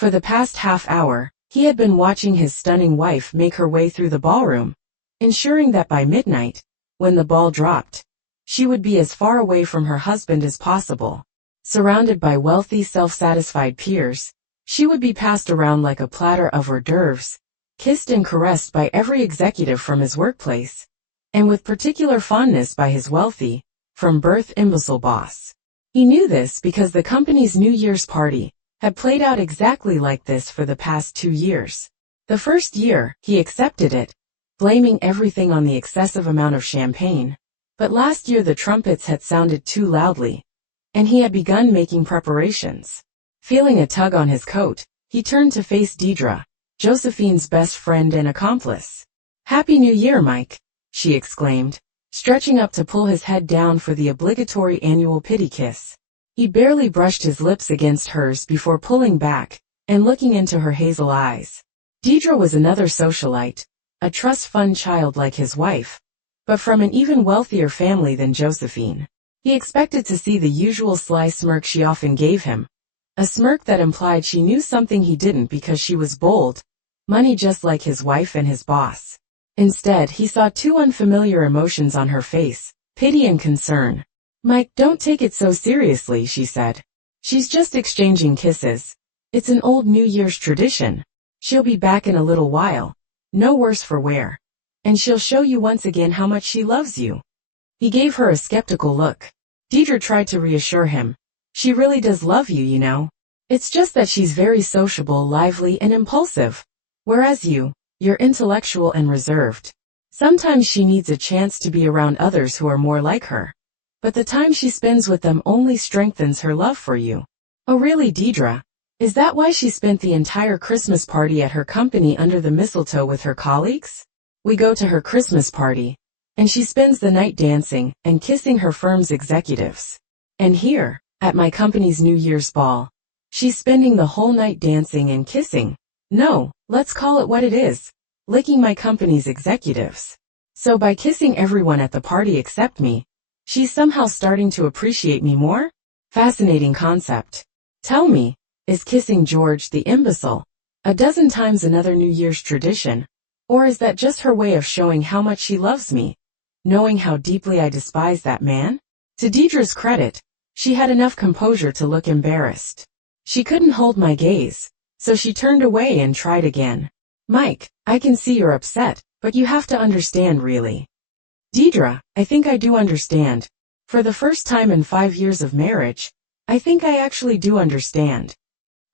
For the past half hour, he had been watching his stunning wife make her way through the ballroom, ensuring that by midnight, when the ball dropped, she would be as far away from her husband as possible. Surrounded by wealthy, self-satisfied peers, she would be passed around like a platter of hors d'oeuvres, kissed and caressed by every executive from his workplace, and with particular fondness by his wealthy, from birth imbecile boss. He knew this because the company's New Year's party had played out exactly like this for the past 2 years. The first year, he accepted it, blaming everything on the excessive amount of champagne. But last year the trumpets had sounded too loudly, and he had begun making preparations. Feeling a tug on his coat, he turned to face Deidre, Josephine's best friend and accomplice. "Happy New Year, Mike," she exclaimed, stretching up to pull his head down for the obligatory annual pity kiss. He barely brushed his lips against hers before pulling back and looking into her hazel eyes. Deidre was another socialite, a trust fund child like his wife, but from an even wealthier family than Josephine. He expected to see the usual sly smirk she often gave him, a smirk that implied she knew something he didn't because she was bold, money just like his wife and his boss. Instead, he saw two unfamiliar emotions on her face, pity and concern. "Mike, don't take it so seriously," she said. "She's just exchanging kisses. It's an old New Year's tradition. She'll be back in a little while, no worse for wear. And she'll show you once again how much she loves you." He gave her a skeptical look. Deidre tried to reassure him. "She really does love you, you know. It's just that she's very sociable, lively, and impulsive. Whereas you're intellectual and reserved. Sometimes she needs a chance to be around others who are more like her. But the time she spends with them only strengthens her love for you." "Oh really, Deidre? Is that why she spent the entire Christmas party at her company under the mistletoe with her colleagues?" "We go to her Christmas party, and she spends the night dancing and kissing her firm's executives. And here, at my company's New Year's ball, she's spending the whole night dancing and kissing. No, let's call it what it is, licking my company's executives. So by kissing everyone at the party except me, she's somehow starting to appreciate me more? Fascinating concept. Tell me, is kissing George the imbecile a dozen times another New Year's tradition? Or is that just her way of showing how much she loves me, knowing how deeply I despise that man?" To Deidre's credit, she had enough composure to look embarrassed. She couldn't hold my gaze, so she turned away and tried again. "Mike, I can see you're upset, but you have to understand really." "Deidre, I think I do understand. For the first time in 5 years of marriage, I think I actually do understand."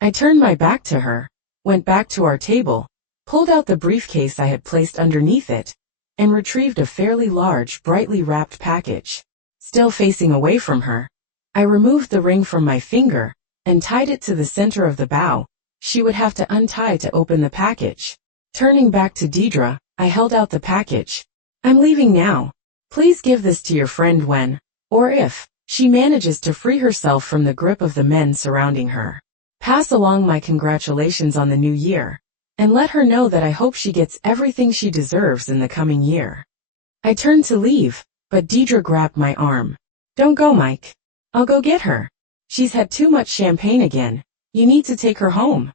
I turned my back to her, went back to our table, pulled out the briefcase I had placed underneath it, and retrieved a fairly large, brightly wrapped package. Still facing away from her, I removed the ring from my finger and tied it to the center of the bow she would have to untie to open the package. Turning back to Deidre, I held out the package. "I'm leaving now. Please give this to your friend when, or if, she manages to free herself from the grip of the men surrounding her. Pass along my congratulations on the new year, and let her know that I hope she gets everything she deserves in the coming year." I turned to leave, but Deidre grabbed my arm. "Don't go, Mike. I'll go get her. She's had too much champagne again. You need to take her home."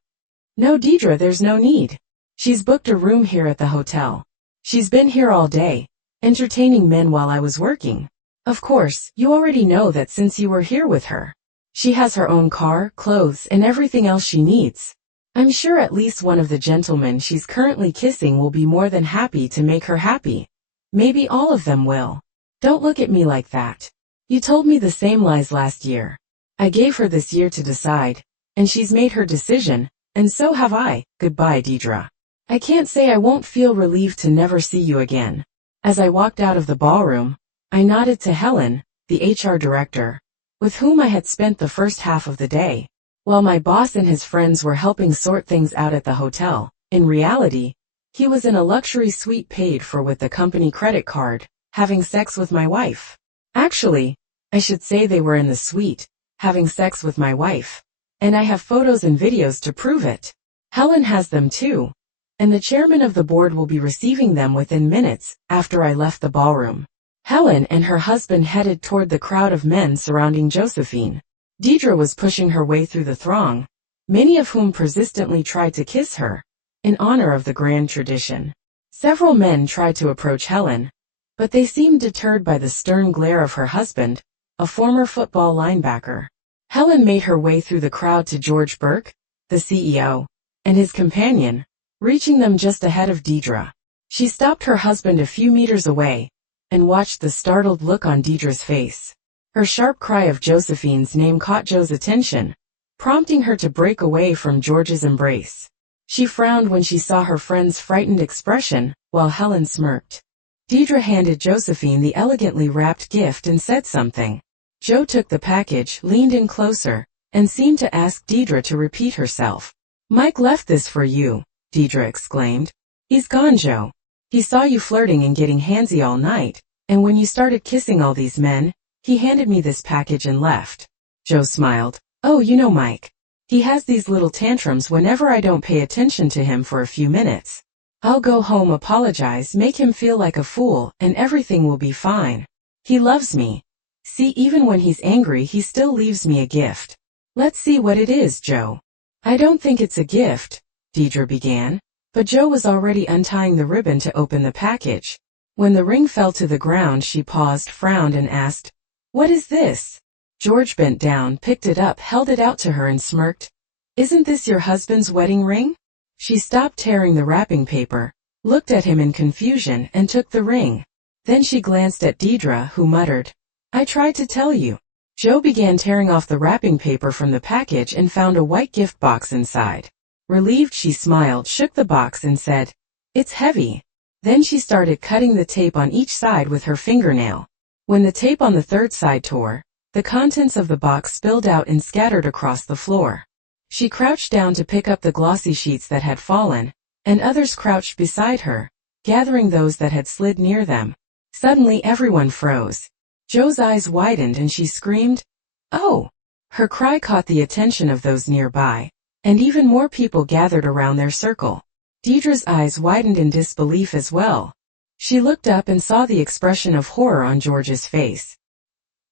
"No, Deidre, there's no need. She's booked a room here at the hotel. She's been here all day, entertaining men while I was working. Of course, you already know that since you were here with her. She has her own car, clothes, and everything else she needs. I'm sure at least one of the gentlemen she's currently kissing will be more than happy to make her happy. Maybe all of them will. Don't look at me like that. You told me the same lies last year. I gave her this year to decide, and she's made her decision, and so have I. Goodbye, Deidre. I can't say I won't feel relieved to never see you again." As I walked out of the ballroom, I nodded to Helen, the HR director, with whom I had spent the first half of the day. While my boss and his friends were helping sort things out at the hotel, in reality, he was in a luxury suite paid for with the company credit card, having sex with my wife. Actually, I should say they were in the suite, having sex with my wife. And I have photos and videos to prove it. Helen has them too. And the chairman of the board will be receiving them within minutes after I left the ballroom. Helen and her husband headed toward the crowd of men surrounding Josephine. Deidre was pushing her way through the throng, many of whom persistently tried to kiss her, in honor of the grand tradition. Several men tried to approach Helen, but they seemed deterred by the stern glare of her husband, a former football linebacker. Helen made her way through the crowd to George Burke, the CEO, and his companion, reaching them just ahead of Deidre. She stopped her husband a few meters away, and watched the startled look on Deidre's face. Her sharp cry of Josephine's name caught Joe's attention, prompting her to break away from George's embrace. She frowned when she saw her friend's frightened expression, while Helen smirked. Deidre handed Josephine the elegantly wrapped gift and said something. Joe took the package, leaned in closer, and seemed to ask Deidre to repeat herself. "Mike left this for you," Deidre exclaimed. "He's gone, Joe. He saw you flirting and getting handsy all night, and when you started kissing all these men, he handed me this package and left." Joe smiled. "Oh, you know Mike. He has these little tantrums whenever I don't pay attention to him for a few minutes. I'll go home, apologize, make him feel like a fool, and everything will be fine. He loves me. See, even when he's angry he still leaves me a gift." "Let's see what it is, Joe." "I don't think it's a gift," Deidre began, but Joe was already untying the ribbon to open the package. When the ring fell to the ground she paused, frowned, and asked, "What is this?" George bent down, picked it up, held it out to her and smirked. "Isn't this your husband's wedding ring?" She stopped tearing the wrapping paper, looked at him in confusion, and took the ring. Then she glanced at Deidre, who muttered, "I tried to tell you." Joe began tearing off the wrapping paper from the package and found a white gift box inside. Relieved, she smiled, shook the box, and said, "It's heavy." Then she started cutting the tape on each side with her fingernail. When the tape on the third side tore, the contents of the box spilled out and scattered across the floor. She crouched down to pick up the glossy sheets that had fallen, and others crouched beside her, gathering those that had slid near them. Suddenly everyone froze. Joe's eyes widened and she screamed, "Oh!" Her cry caught the attention of those nearby, and even more people gathered around their circle. Deidre's eyes widened in disbelief as well. She looked up and saw the expression of horror on George's face.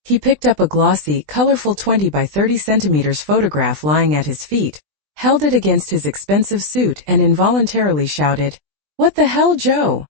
He picked up a glossy, colorful 20 by 30 centimeters photograph lying at his feet, held it against his expensive suit, and involuntarily shouted, "What the hell, Joe?"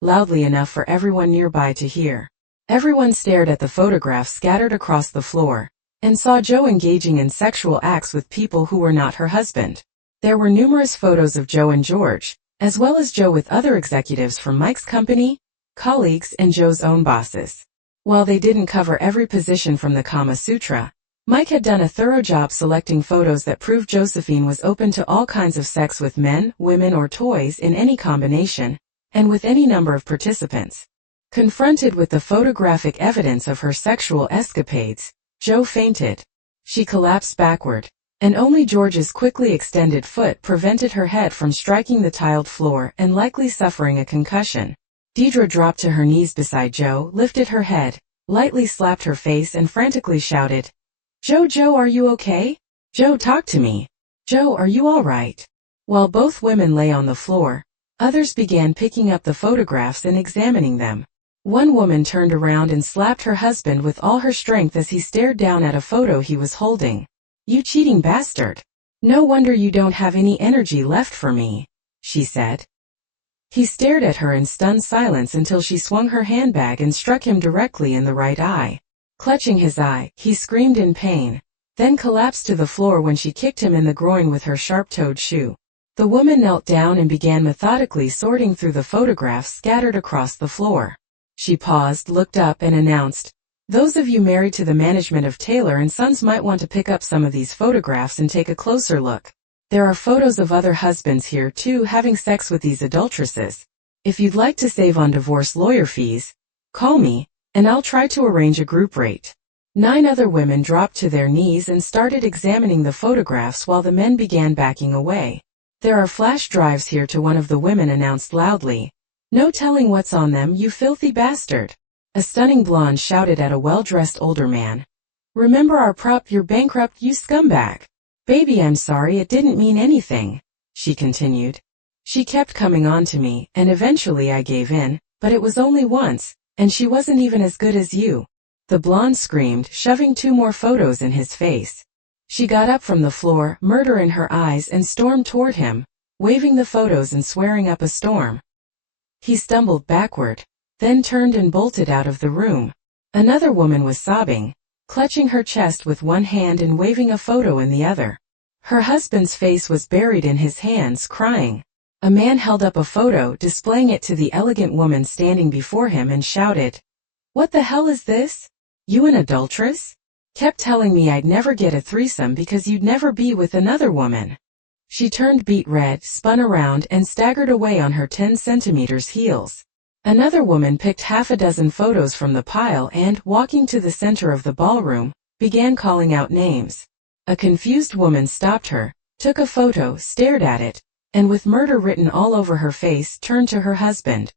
loudly enough for everyone nearby to hear. Everyone stared at the photograph scattered across the floor, and saw Joe engaging in sexual acts with people who were not her husband. There were numerous photos of Joe and George, as well as Joe with other executives from Mike's company, colleagues, and Joe's own bosses. While they didn't cover every position from the Kama Sutra, Mike had done a thorough job selecting photos that proved Josephine was open to all kinds of sex with men, women, or toys in any combination, and with any number of participants. Confronted with the photographic evidence of her sexual escapades, Joe fainted. She collapsed backward, and only George's quickly extended foot prevented her head from striking the tiled floor and likely suffering a concussion. Deidre dropped to her knees beside Joe, lifted her head, lightly slapped her face, and frantically shouted, Joe, are you okay? Joe, talk to me. Joe, are you all right?" While both women lay on the floor, others began picking up the photographs and examining them. One woman turned around and slapped her husband with all her strength as he stared down at a photo he was holding. "You cheating bastard. No wonder you don't have any energy left for me," she said. He stared at her in stunned silence until she swung her handbag and struck him directly in the right eye. Clutching his eye, he screamed in pain, then collapsed to the floor when she kicked him in the groin with her sharp-toed shoe. The woman knelt down and began methodically sorting through the photographs scattered across the floor. She paused, looked up, and announced, "Those of you married to the management of Taylor & Sons might want to pick up some of these photographs and take a closer look. There are photos of other husbands here too having sex with these adulteresses. If you'd like to save on divorce lawyer fees, call me, and I'll try to arrange a group rate." 9 other women dropped to their knees and started examining the photographs while the men began backing away. "There are flash drives here," to one of the women announced loudly. "No telling what's on them, you filthy bastard." A stunning blonde shouted at a well-dressed older man, "Remember our prop, you're bankrupt, you scumbag." "Baby, I'm sorry, it didn't mean anything," she continued. "She kept coming on to me, and eventually I gave in, but it was only once, and she wasn't even as good as you." The blonde screamed, shoving 2 more photos in his face. She got up from the floor, murder in her eyes, and stormed toward him, waving the photos and swearing up a storm. He stumbled backward, then turned and bolted out of the room. Another woman was sobbing, clutching her chest with one hand and waving a photo in the other. Her husband's face was buried in his hands, crying. A man held up a photo, displaying it to the elegant woman standing before him, and shouted, "What the hell is this? You an adulteress? Kept telling me I'd never get a threesome because you'd never be with another woman." She turned beet red, spun around, and staggered away on her 10 centimeters heels. Another woman picked half a dozen photos from the pile and, walking to the center of the ballroom, began calling out names. A confused woman stopped her, took a photo, stared at it, and with murder written all over her face, turned to her husband.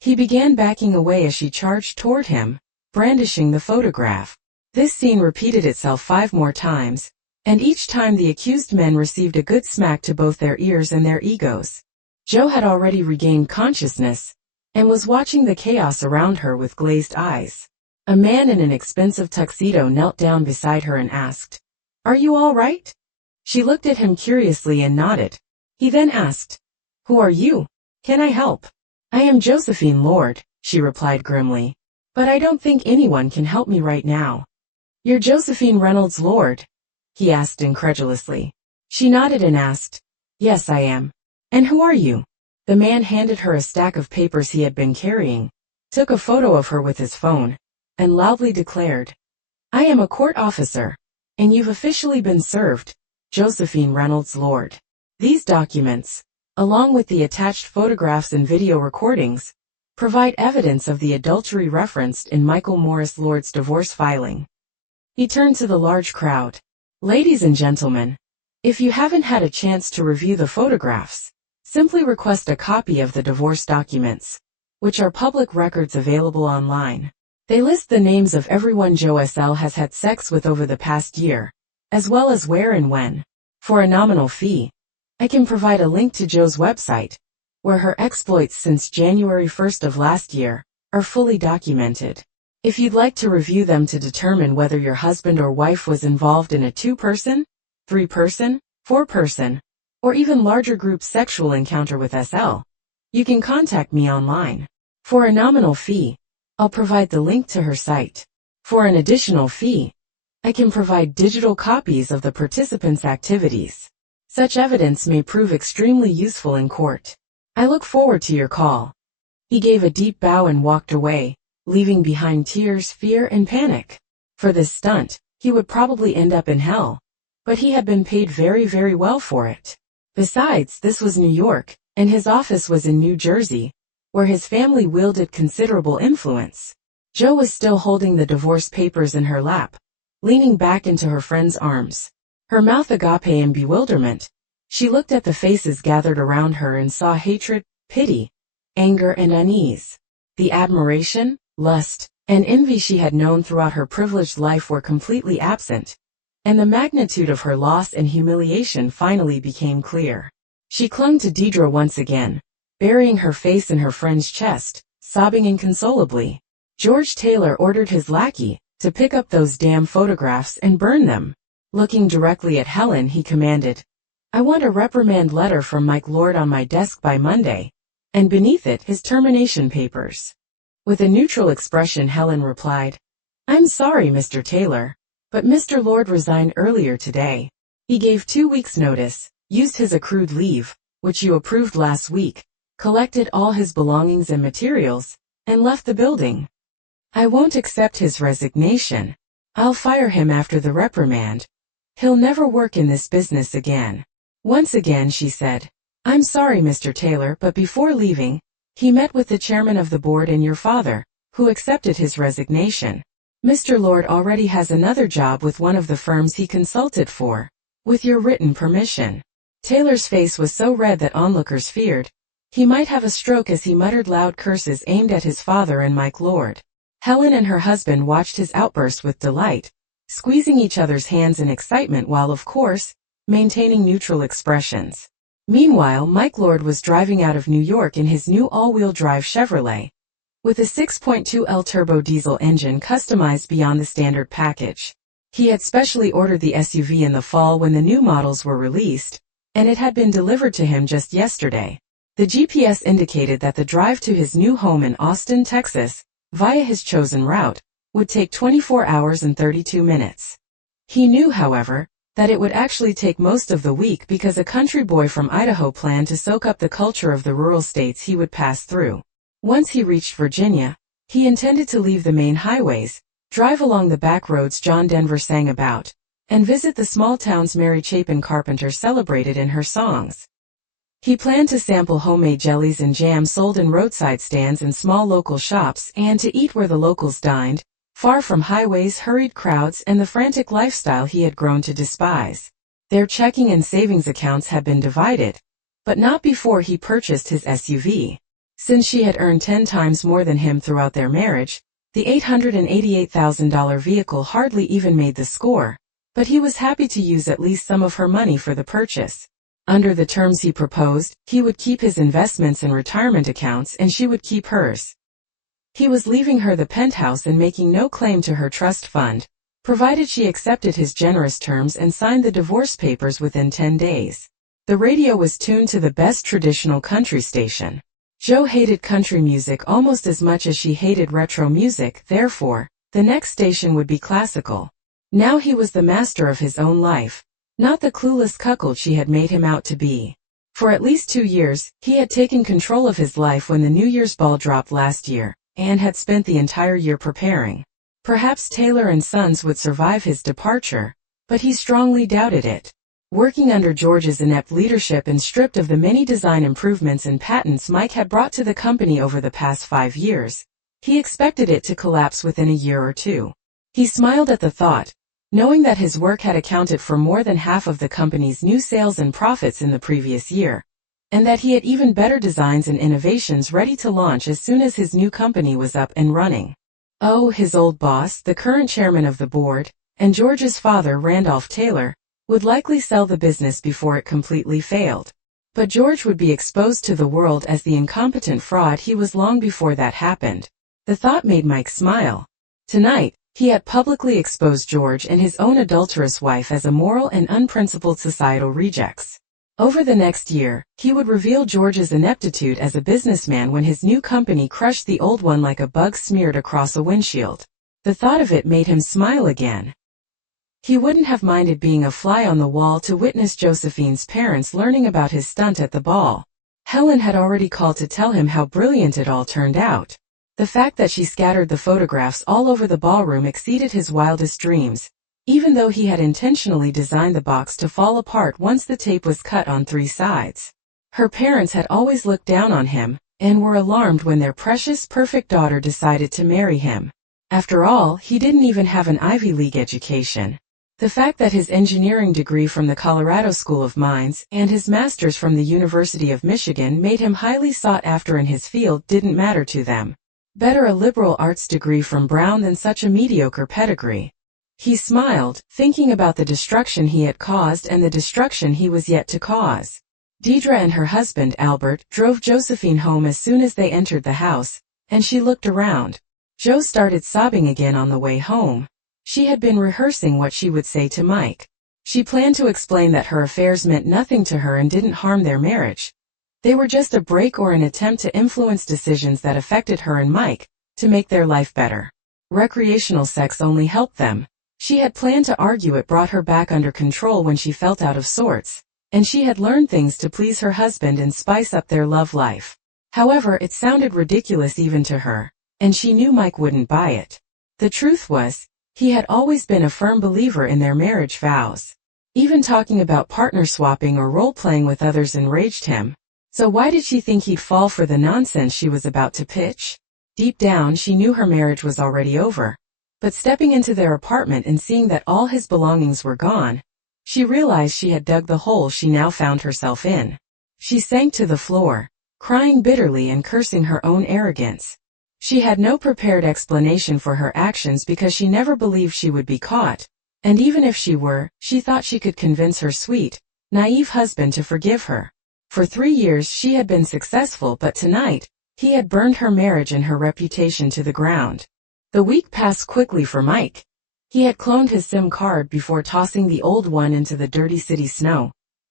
He began backing away as she charged toward him, brandishing the photograph. This scene repeated itself 5 more times, and each time the accused men received a good smack to both their ears and their egos. Joe had already regained consciousness, and was watching the chaos around her with glazed eyes. A man in an expensive tuxedo knelt down beside her and asked, "Are you all right?" She looked at him curiously and nodded. He then asked, "Who are you? Can I help?" "I am Josephine Lord," she replied grimly. "But I don't think anyone can help me right now." "You're Josephine Reynolds Lord?" he asked incredulously. She nodded and asked, "Yes, I am." "And who are you?" The man handed her a stack of papers he had been carrying, took a photo of her with his phone, and loudly declared, "I am a court officer, and you've officially been served, Josephine Reynolds Lord." These documents, along with the attached photographs and video recordings, provide evidence of the adultery referenced in Michael Morris Lord's divorce filing. He turned to the large crowd. "Ladies and gentlemen, if you haven't had a chance to review the photographs, simply request a copy of the divorce documents, which are public records available online. They list the names of everyone Joe SL has had sex with over the past year, as well as where and when. For a nominal fee, I can provide a link to Joe's website, where her exploits since January 1st of last year are fully documented. If you'd like to review them to determine whether your husband or wife was involved in a 2-person, 3-person, 4-person, or even larger group sexual encounter with SL, you can contact me online. For a nominal fee, I'll provide the link to her site. For an additional fee, I can provide digital copies of the participants' activities. Such evidence may prove extremely useful in court. I look forward to your call." He gave a deep bow and walked away, leaving behind tears, fear, and panic. For this stunt, he would probably end up in hell, but he had been paid very, very well for it. Besides, this was New York, and his office was in New Jersey, where his family wielded considerable influence. Joe was still holding the divorce papers in her lap, leaning back into her friend's arms, her mouth agape in bewilderment. She looked at the faces gathered around her and saw hatred, pity, anger, and unease. The admiration, lust, and envy she had known throughout her privileged life were completely absent, and the magnitude of her loss and humiliation finally became clear. She clung to Deidre once again, burying her face in her friend's chest, sobbing inconsolably. George Taylor ordered his lackey to pick up those damn photographs and burn them. Looking directly at Helen, he commanded, "I want a reprimand letter from Mike Lord on my desk by Monday, and beneath it his termination papers." With a neutral expression, Helen replied, "I'm sorry, Mr. Taylor, but Mr. Lord resigned earlier today. He gave 2 weeks' notice, used his accrued leave, which you approved last week, collected all his belongings and materials, and left the building. I won't accept his resignation. I'll fire him after the reprimand. He'll never work in this business again." Once again she said, "I'm sorry, Mr. Taylor, but before leaving, he met with the chairman of the board and your father, who accepted his resignation. Mr. Lord already has another job with one of the firms he consulted for, with your written permission." Taylor's face was so red that onlookers feared he might have a stroke as he muttered loud curses aimed at his father and Mike Lord. Helen and her husband watched his outburst with delight, squeezing each other's hands in excitement while, of course, maintaining neutral expressions. Meanwhile, Mike Lord was driving out of New York in his new all-wheel drive Chevrolet, with a 6.2L turbo diesel engine customized beyond the standard package. He had specially ordered the SUV in the fall when the new models were released, and it had been delivered to him just yesterday. The GPS indicated that the drive to his new home in Austin, Texas, via his chosen route, would take 24 hours and 32 minutes. He knew, however, that it would actually take most of the week because a country boy from Idaho planned to soak up the culture of the rural states he would pass through. Once he reached Virginia, he intended to leave the main highways, drive along the back roads John Denver sang about, and visit the small towns Mary Chapin Carpenter celebrated in her songs. He planned to sample homemade jellies and jam sold in roadside stands and small local shops and to eat where the locals dined, far from highways, hurried crowds, and the frantic lifestyle he had grown to despise. Their checking and savings accounts had been divided, but not before he purchased his SUV. Since she had earned 10 times more than him throughout their marriage, the $888,000 vehicle hardly even made the score, but he was happy to use at least some of her money for the purchase. Under the terms he proposed, he would keep his investments and retirement accounts and she would keep hers. He was leaving her the penthouse and making no claim to her trust fund, provided she accepted his generous terms and signed the divorce papers within 10 days. The radio was tuned to the best traditional country station. Jo hated country music almost as much as she hated retro music, therefore, the next station would be classical. Now he was the master of his own life, not the clueless cuckold she had made him out to be. For at least 2 years, he had taken control of his life when the New Year's ball dropped last year, and had spent the entire year preparing. Perhaps Taylor and Sons would survive his departure, but he strongly doubted it. Working under George's inept leadership and stripped of the many design improvements and patents Mike had brought to the company over the past 5 years, he expected it to collapse within a year or two. He smiled at the thought, knowing that his work had accounted for more than half of the company's new sales and profits in the previous year, and that he had even better designs and innovations ready to launch as soon as his new company was up and running. Oh, his old boss, the current chairman of the board, and George's father, Randolph Taylor, would likely sell the business before it completely failed. But George would be exposed to the world as the incompetent fraud he was long before that happened. The thought made Mike smile. Tonight, he had publicly exposed George and his own adulterous wife as immoral and unprincipled societal rejects. Over the next year, he would reveal George's ineptitude as a businessman when his new company crushed the old one like a bug smeared across a windshield. The thought of it made him smile again. He wouldn't have minded being a fly on the wall to witness Josephine's parents learning about his stunt at the ball. Helen had already called to tell him how brilliant it all turned out. The fact that she scattered the photographs all over the ballroom exceeded his wildest dreams, even though he had intentionally designed the box to fall apart once the tape was cut on 3 sides. Her parents had always looked down on him, and were alarmed when their precious, perfect daughter decided to marry him. After all, he didn't even have an Ivy League education. The fact that his engineering degree from the Colorado School of Mines and his master's from the University of Michigan made him highly sought after in his field didn't matter to them. Better a liberal arts degree from Brown than such a mediocre pedigree. He smiled, thinking about the destruction he had caused and the destruction he was yet to cause. Deidre and her husband, Albert, drove Josephine home as soon as they entered the house, and she looked around. Jo started sobbing again on the way home. She had been rehearsing what she would say to Mike. She planned to explain that her affairs meant nothing to her and didn't harm their marriage. They were just a break or an attempt to influence decisions that affected her and Mike, to make their life better. Recreational sex only helped them. She had planned to argue it brought her back under control when she felt out of sorts, and she had learned things to please her husband and spice up their love life. However, it sounded ridiculous even to her, and she knew Mike wouldn't buy it. The truth was, he had always been a firm believer in their marriage vows. Even talking about partner swapping or role-playing with others enraged him. So why did she think he'd fall for the nonsense she was about to pitch? Deep down she knew her marriage was already over. But stepping into their apartment and seeing that all his belongings were gone, she realized she had dug the hole she now found herself in. She sank to the floor, crying bitterly and cursing her own arrogance. She had no prepared explanation for her actions because she never believed she would be caught, and even if she were, she thought she could convince her sweet, naive husband to forgive her. For 3 years she had been successful, but tonight, he had burned her marriage and her reputation to the ground. The week passed quickly for Mike. He had cloned his SIM card before tossing the old one into the dirty city snow,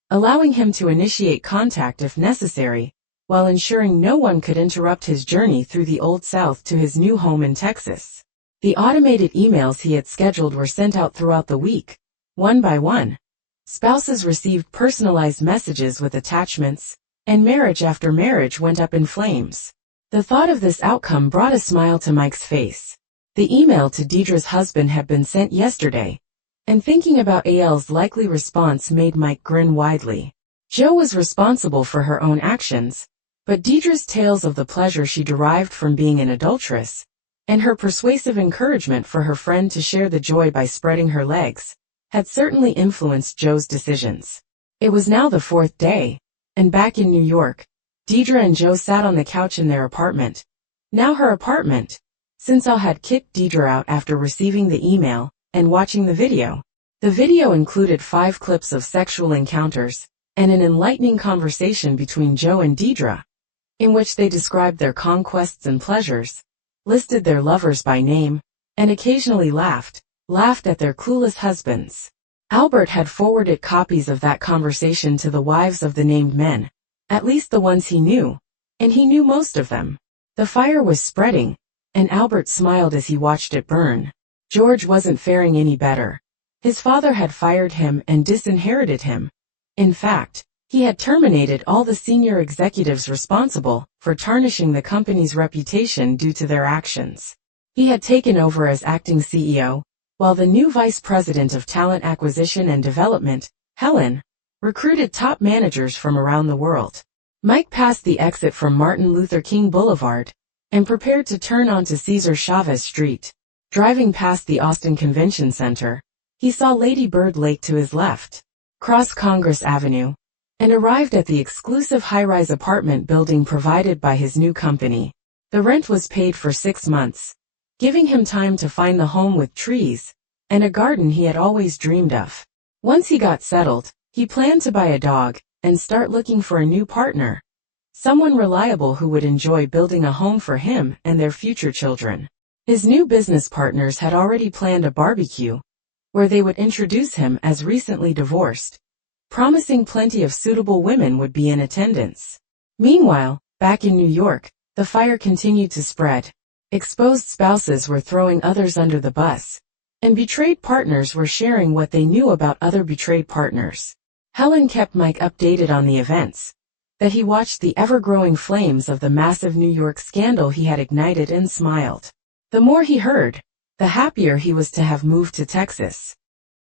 allowing him to initiate contact if necessary, while ensuring no one could interrupt his journey through the Old South to his new home in Texas. The automated emails he had scheduled were sent out throughout the week, one by one. Spouses received personalized messages with attachments, and marriage after marriage went up in flames. The thought of this outcome brought a smile to Mike's face. The email to Deidre's husband had been sent yesterday, and thinking about AL's likely response made Mike grin widely. Jo was responsible for her own actions, but Deidre's tales of the pleasure she derived from being an adulteress, and her persuasive encouragement for her friend to share the joy by spreading her legs, had certainly influenced Jo's decisions. It was now the 4th day, and back in New York, Deidre and Jo sat on the couch in their apartment. Now her apartment, since Al had kicked Deidre out after receiving the email and watching the video. The video included 5 clips of sexual encounters and an enlightening conversation between Jo and Deidre, in which they described their conquests and pleasures, listed their lovers by name, and occasionally laughed at their clueless husbands. Albert had forwarded copies of that conversation to the wives of the named men, at least the ones he knew, and he knew most of them. The fire was spreading, and Albert smiled as he watched it burn. George wasn't faring any better. His father had fired him and disinherited him. In fact, he had terminated all the senior executives responsible for tarnishing the company's reputation due to their actions. He had taken over as acting CEO, while the new vice president of talent acquisition and development, Helen, recruited top managers from around the world. Mike passed the exit from Martin Luther King Boulevard and prepared to turn onto Cesar Chavez Street. Driving past the Austin Convention Center, he saw Lady Bird Lake to his left, crossed Congress Avenue, and arrived at the exclusive high-rise apartment building provided by his new company. The rent was paid for 6 months, giving him time to find the home with trees and a garden he had always dreamed of. Once he got settled, he planned to buy a dog and start looking for a new partner, someone reliable who would enjoy building a home for him and their future children. His new business partners had already planned a barbecue, where they would introduce him as recently divorced, promising plenty of suitable women would be in attendance. Meanwhile, back in New York, the fire continued to spread. Exposed spouses were throwing others under the bus, and betrayed partners were sharing what they knew about other betrayed partners. Helen kept Mike updated on the events that he watched, the ever-growing flames of the massive New York scandal he had ignited, and smiled. The more he heard, the happier he was to have moved to Texas.